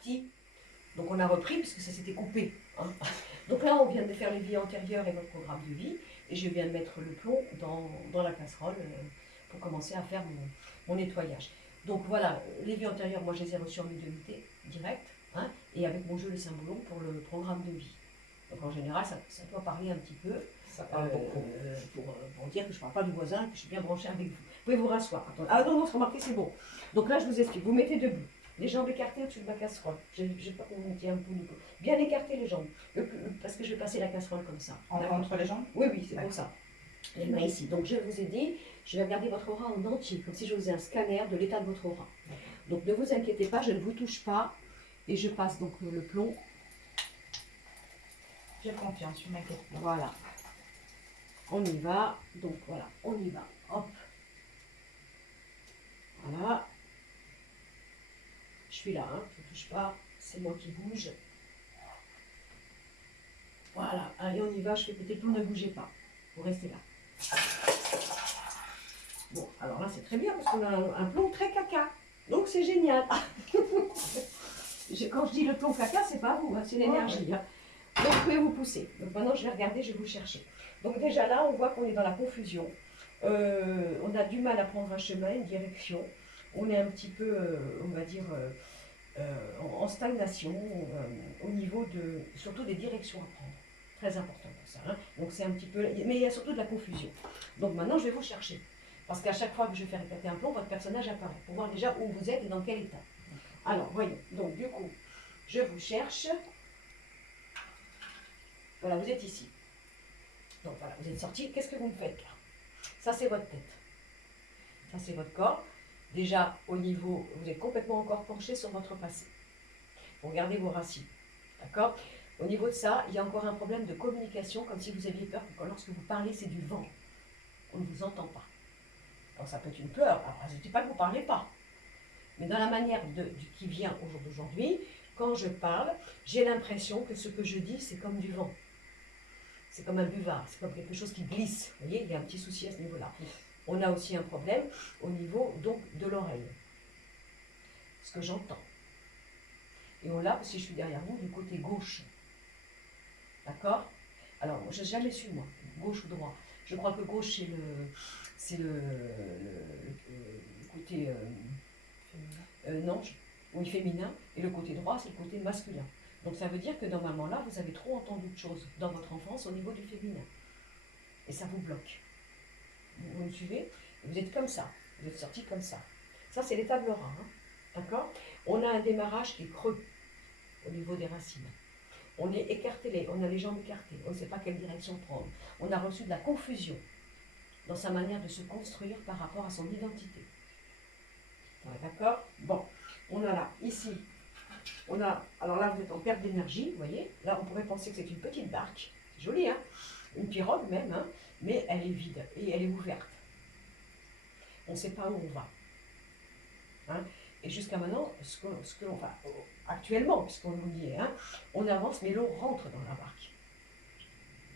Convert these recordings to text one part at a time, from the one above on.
parti. Donc on a repris parce que ça s'était coupé. Hein. Donc là, on vient de faire les vies antérieures et votre programme de vie. Et je viens de mettre le plomb dans la casserole pour commencer à faire mon nettoyage. Donc voilà, les vies antérieures, moi je les ai reçues en médiumnité directe. Hein, et avec mon jeu le Saint-Boulon pour le programme de vie. Donc en général, ça doit parler un petit peu Ça parle beaucoup. pour dire que je ne parle pas du voisin, que je suis bien branchée avec vous. Vous pouvez vous rasseoir. Attends. Ah non, remarquez, c'est bon. Donc là, je vous explique. Vous mettez debout, les jambes écartées au-dessus de ma casserole. Je n'ai pas qu'on tient un peu. Bien écarter les jambes, parce que je vais passer la casserole comme ça. Entre les jambes? Oui, c'est pour ça. Les mains ici. Donc je vous ai dit, je vais regarder votre aura en entier, comme si je faisais un scanner de l'état de votre aura. Donc ne vous inquiétez pas, je ne vous touche pas. Et je passe donc le plomb. J'ai confiance, je m'inquiète pas. Voilà. On y va. Donc voilà, on y va. Hop. Voilà. Je suis là, hein, je ne touche pas. C'est moi qui bouge. Voilà. Allez, on y va. Je fais péter le plomb, ne bougez pas. Vous restez là. Bon, alors là, c'est très bien parce qu'on a un plomb très caca. Donc c'est génial. Quand je dis le plomb caca, c'est pas vous, hein, c'est l'énergie. Hein. Donc vous pouvez vous pousser. Donc maintenant je vais regarder, je vais vous chercher. Donc déjà là, on voit qu'on est dans la confusion. On a du mal à prendre un chemin, une direction. On est un petit peu, on va dire, en stagnation au niveau de, surtout des directions à prendre. Très important pour ça. Hein. Donc c'est un petit peu, mais il y a surtout de la confusion. Donc maintenant je vais vous chercher. Parce qu'à chaque fois que je fais répéter un plomb, votre personnage apparaît. Pour voir déjà où vous êtes et dans quel état. Alors, voyons. Donc, du coup, je vous cherche. Voilà, vous êtes ici. Donc, voilà, vous êtes sorti. Qu'est-ce que vous me faites là? Ça, c'est votre tête. Ça, c'est votre corps. Déjà, au niveau, vous êtes complètement encore penché sur votre passé. Vous regardez vos racines. D'accord? Au niveau de ça, il y a encore un problème de communication, comme si vous aviez peur que lorsque vous parlez, c'est du vent. On ne vous entend pas. Alors, ça peut être une peur. Alors, je ne dis pas que vous ne parlez pas. Mais dans la manière qui vient au jour d'aujourd'hui, quand je parle, j'ai l'impression que ce que je dis, c'est comme du vent. C'est comme un buvard, c'est comme quelque chose qui glisse. Vous voyez, il y a un petit souci à ce niveau-là. On a aussi un problème au niveau donc de l'oreille. Ce que j'entends. Et on l'a, si je suis derrière vous, du côté gauche. D'accord? Alors, je n'ai jamais su, moi, gauche ou droit. Je crois que gauche, c'est le côté... non, oui, féminin, et le côté droit, c'est le côté masculin. Donc ça veut dire que normalement là, vous avez trop entendu de choses dans votre enfance au niveau du féminin. Et ça vous bloque. Vous me suivez? Vous êtes comme ça, vous êtes sorti comme ça. Ça, c'est l'état de l'aura, hein. D'accord? On a un démarrage qui est creux au niveau des racines. On est écartelé, on a les jambes écartées, on ne sait pas quelle direction prendre. On a reçu de la confusion dans sa manière de se construire par rapport à son identité. D'accord? Bon, on a là, ici, on a, alors là vous êtes en perte d'énergie, vous voyez, là on pourrait penser que c'est une petite barque, c'est joli, hein, une pirogue même, hein, mais elle est vide et elle est ouverte. On ne sait pas où on va. Hein, et jusqu'à maintenant, actuellement, puisqu'on nous y est, hein, on avance, mais l'eau rentre dans la barque.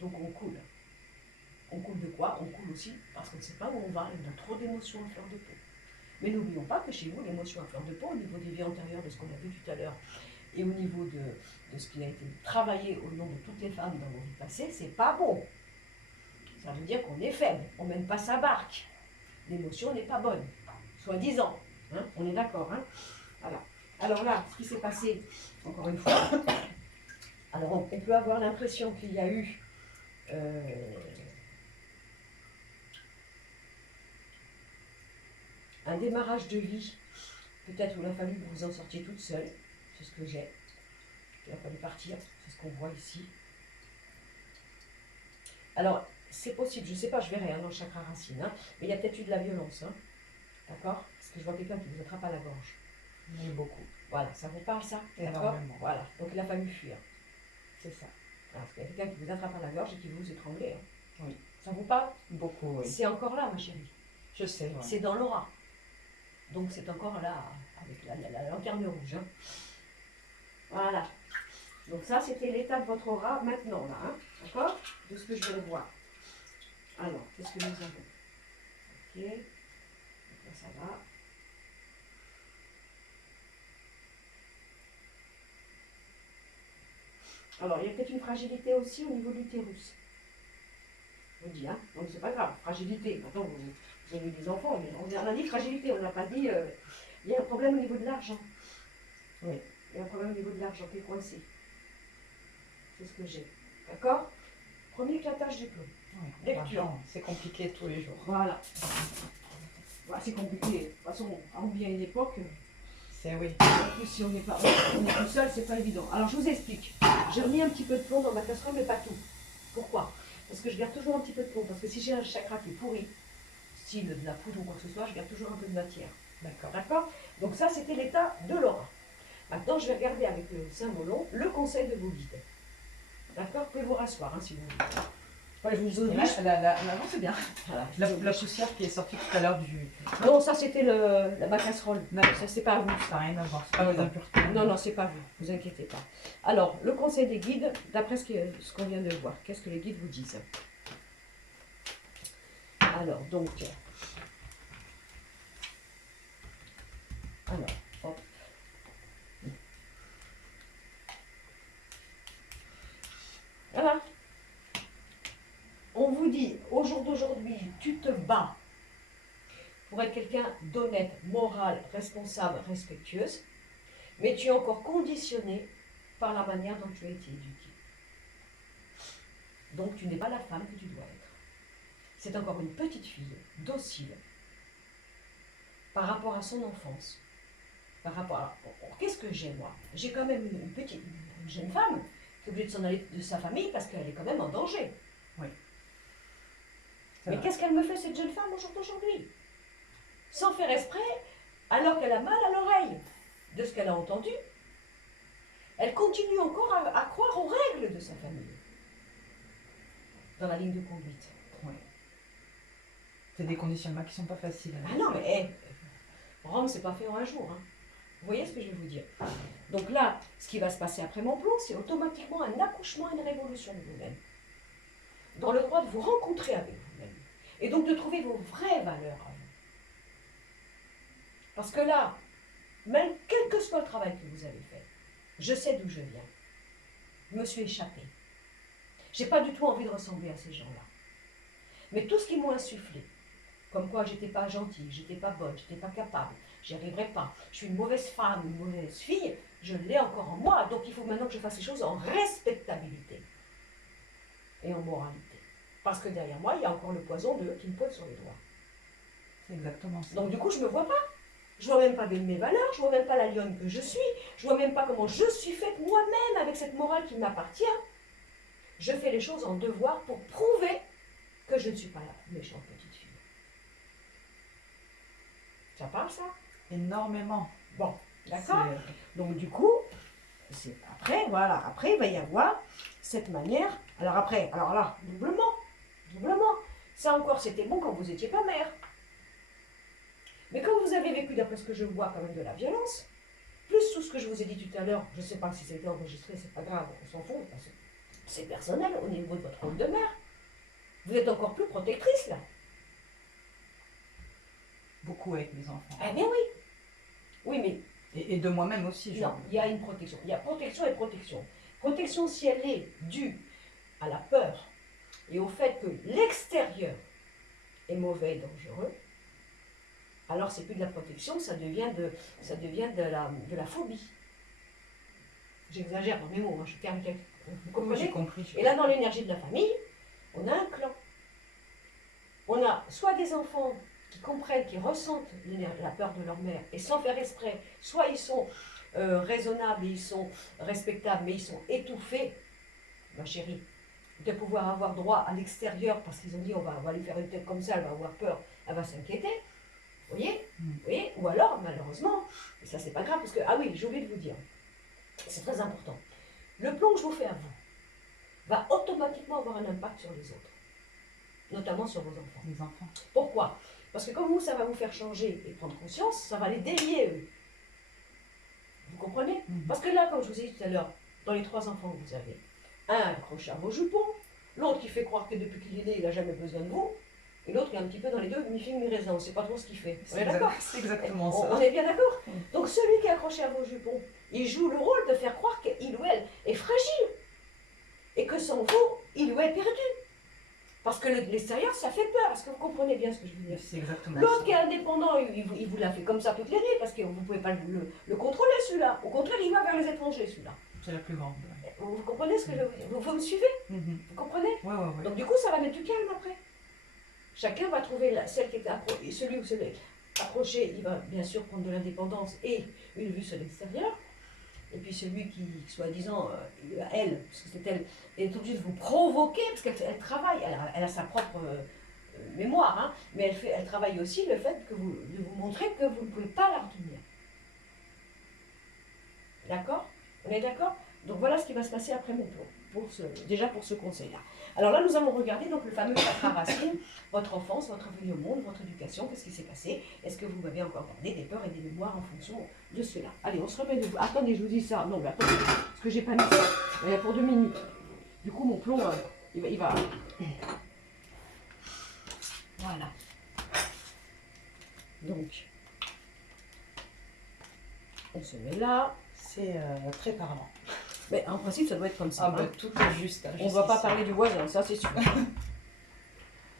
Donc on coule. On coule de quoi? On coule aussi parce qu'on ne sait pas où on va, il y a trop d'émotions à fleur de peau. Mais n'oublions pas que chez vous, l'émotion à fleur de peau, au niveau des vies antérieures, de ce qu'on a vu tout à l'heure, et au niveau de ce qui a été travaillé au nom de toutes les femmes dans vos vies passées, c'est pas bon. Ça veut dire qu'on est faible, on ne mène pas sa barque. L'émotion n'est pas bonne, soi-disant. Hein, on est d'accord, hein? Voilà. Alors là, ce qui s'est passé, encore une fois, alors on peut avoir l'impression qu'il y a eu un démarrage de vie, peut-être où il a fallu que vous en sortiez toute seule, c'est ce que j'ai. Il a fallu partir, c'est ce qu'on voit ici. Alors, c'est possible, je ne sais pas, je verrai hein, dans le chakra racine, hein, mais il y a peut-être eu de la violence, hein, d'accord? Parce que je vois quelqu'un qui vous attrape à la gorge. Il y a beaucoup. Voilà, ça vous parle ça? D'accord? Voilà, donc il a fallu fuir. C'est ça. Parce qu'il y a quelqu'un qui vous attrape à la gorge et qui vous étrangle. Hein. Oui. Ça vous parle? Beaucoup, oui. C'est encore là, ma chérie. Je sais. Ouais. C'est dans l'aura. Donc c'est encore là, avec la lanterne rouge. Hein. Voilà. Donc ça, c'était l'état de votre aura maintenant, là. Hein. D'accord? De ce que je vais voir. Alors, qu'est-ce que nous avons? Ok. Donc là, ça va. Alors, il y a peut-être une fragilité aussi au niveau de l'utérus. Je vous dis, hein. Donc, c'est pas grave, fragilité. Maintenant, vous avez des enfants, mais on a dit fragilité, on n'a pas dit. Il y a un problème au niveau de l'argent. Oui. Il y a un problème au niveau de l'argent qui est coincé. C'est ce que j'ai. D'accord? Premier éclatage du plomb. Oui. Lecture. L'argent, c'est compliqué tous les jours. Voilà. Voilà, c'est compliqué. De toute façon, on vit à une époque. C'est oui. En plus, si on est tout seul, c'est pas évident. Alors, je vous explique. J'ai remis un petit peu de plomb dans ma casserole, mais pas tout. Pourquoi? Parce que je garde toujours un petit peu de plomb. Parce que si j'ai un chakra qui est pourri, style de la poudre ou quoi que ce soit, je garde toujours un peu de matière. D'accord. D'accord? Donc ça, c'était l'état de l'aura. Maintenant, je vais regarder avec le symbole le conseil de vos guides. D'accord? Vous pouvez vous rasseoir, hein, si vous voulez. Ouais, je vous Et oblige. là, non, c'est bien. Voilà, je La, vous la oblige. poussière qui est sortie tout à l'heure du... Non, ça, c'était ma casserole. Non. Ça, c'est pas à vous. Ça n'a rien à voir. C'est pas vos impuretés. Non, non, c'est pas vous. Vous inquiétez pas. Alors, le conseil des guides, d'après ce qu'on vient de voir, qu'est-ce que les guides vous disent? Alors, donc... Alors, hop. Voilà. On vous dit, au jour d'aujourd'hui, tu te bats pour être quelqu'un d'honnête, moral, responsable, respectueuse, mais tu es encore conditionné par la manière dont tu as été éduqué. Donc tu n'es pas la femme que tu dois être. C'est encore une petite fille, docile, par rapport à son enfance. Par rapport à... Qu'est-ce que j'ai, moi? J'ai quand même une jeune femme qui est obligée de s'en aller de sa famille parce qu'elle est quand même en danger. Oui. Mais qu'est-ce qu'elle me fait, cette jeune femme, au jour d'aujourd'hui? Sans faire exprès, alors qu'elle a mal à l'oreille de ce qu'elle a entendu, elle continue encore à croire aux règles de sa famille. Dans la ligne de conduite. Oui. C'est des conditionnements qui ne sont pas faciles. Ah non, mais Rome, c'est pas fait en un jour. Hein. Vous voyez ce que je vais vous dire? Donc là, ce qui va se passer après mon plomb, c'est automatiquement un accouchement, une révolution de vous-même. Dans le droit de vous rencontrer avec vous-même. Et donc de trouver vos vraies valeurs à vous. Parce que là, même quel que soit le travail que vous avez fait, je sais d'où je viens. Je me suis échappée. J'ai pas du tout envie de ressembler à ces gens-là. Mais tout ce qu'ils m'ont insufflé, comme quoi j'étais pas gentille, j'étais pas bonne, j'étais pas capable, j'y arriverai pas, je suis une mauvaise femme, une mauvaise fille, je l'ai encore en moi, donc il faut maintenant que je fasse les choses en respectabilité et en moralité. Parce que derrière moi, il y a encore le poison d'eux qui me pointe sur les doigts. C'est exactement ça. Donc du coup, je me vois pas. Je vois même pas mes valeurs, je vois même pas la lionne que je suis, je vois même pas comment je suis faite moi-même avec cette morale qui m'appartient. Je fais les choses en devoir pour prouver que je ne suis pas la méchante petite fille. Ça parle, ça? Énormément. Bon, d'accord. C'est- Donc du coup, après, voilà, après il va y avoir cette manière. Alors après, alors là, doublement. Ça encore, c'était bon quand vous n'étiez pas mère. Mais quand vous avez vécu, d'après ce que je vois, quand même de la violence, plus tout ce que je vous ai dit tout à l'heure, je ne sais pas si ça a été enregistré, c'est pas grave, on s'en fout, parce que c'est personnel au niveau de votre rôle de mère. Vous êtes encore plus protectrice là. Beaucoup avec mes enfants. Eh bien oui. Oui, mais Et de moi-même aussi. non, il y a une protection. Il y a protection et protection. Protection si elle est due à la peur et au fait que l'extérieur est mauvais et dangereux, alors c'est plus de la protection, ça devient de la phobie. J'exagère dans mes mots, hein, je caricature. Vous Oui, comprenez? j'ai compris. Et là, dans l'énergie de la famille, on a un clan. On a soit des enfants qui comprennent, qui ressentent la peur de leur mère, et sans faire exprès, soit ils sont raisonnables, ils sont respectables, mais ils sont étouffés, ma chérie, de pouvoir avoir droit à l'extérieur, parce qu'ils ont dit on va lui faire une tête comme ça, elle va avoir peur, elle va s'inquiéter. Vous voyez? Vous voyez? Ou alors, malheureusement, et ça c'est pas grave, parce que, ah oui, j'ai oublié de vous dire, c'est très important, le plan que je vous fais à vous va automatiquement avoir un impact sur les autres, notamment sur vos enfants. Les enfants. Pourquoi? Parce que comme vous, ça va vous faire changer et prendre conscience, ça va les dévier, eux. Vous comprenez? Parce que là, comme je vous ai dit tout à l'heure, dans les 3 enfants que vous avez, un accroché à vos jupons, l'autre qui fait croire que depuis qu'il est né, il n'a jamais besoin de vous, et l'autre qui est un petit peu dans les deux, mi-figue, mi-raisin, on ne sait pas trop ce qu'il fait. On est d'accord? C'est exactement On ça. est bien d'accord? Donc celui qui est accroché à vos jupons, il joue le rôle de faire croire qu'il ou elle est fragile. que sans vous, il aurait perdu. Parce que l'extérieur, ça fait peur. Est-ce que vous comprenez bien ce que je veux dire? C'est exactement L'autre ça. qui est indépendant, il vous l'a fait comme ça toutes les nuits, parce que vous ne pouvez pas le contrôler, celui-là. Au contraire, il va vers les étrangers, celui-là. C'est la plus grande. Ouais. Vous comprenez ce que je veux dire? Vous me suivez? Mhm. Vous comprenez? Ouais, ouais, ouais. Donc du coup, ça va mettre du calme après. Chacun va trouver celle qui est accrochée, celui ou celui accroché, il va bien sûr prendre de l'indépendance et une vue sur l'extérieur. Et puis celui qui, soi-disant, elle, parce que c'est elle, est obligée de vous provoquer, parce qu'elle travaille, elle a sa propre mémoire, hein, mais elle travaille aussi le fait de vous montrer que vous ne pouvez pas la retenir. D'accord? On est d'accord? Donc voilà ce qui va se passer après mon plan, déjà pour ce conseil-là. Alors là, nous allons regarder donc le fameux chakra racine, votre enfance, votre venue au monde, votre éducation, qu'est-ce qui s'est passé? Est-ce que vous m'avez encore gardé des peurs et des mémoires en fonction de cela? Allez, on se remet debout. Attendez, je vous dis ça. Non, mais attendez, parce que j'ai pas mis ça pour 2 minutes. Du coup, mon plomb, il va... Voilà. Donc, on se met là. C'est très parlant. Mais en principe, ça doit être comme ça. Ah bah hein. tout est juste. On ne va pas parler du voisin, ça c'est sûr.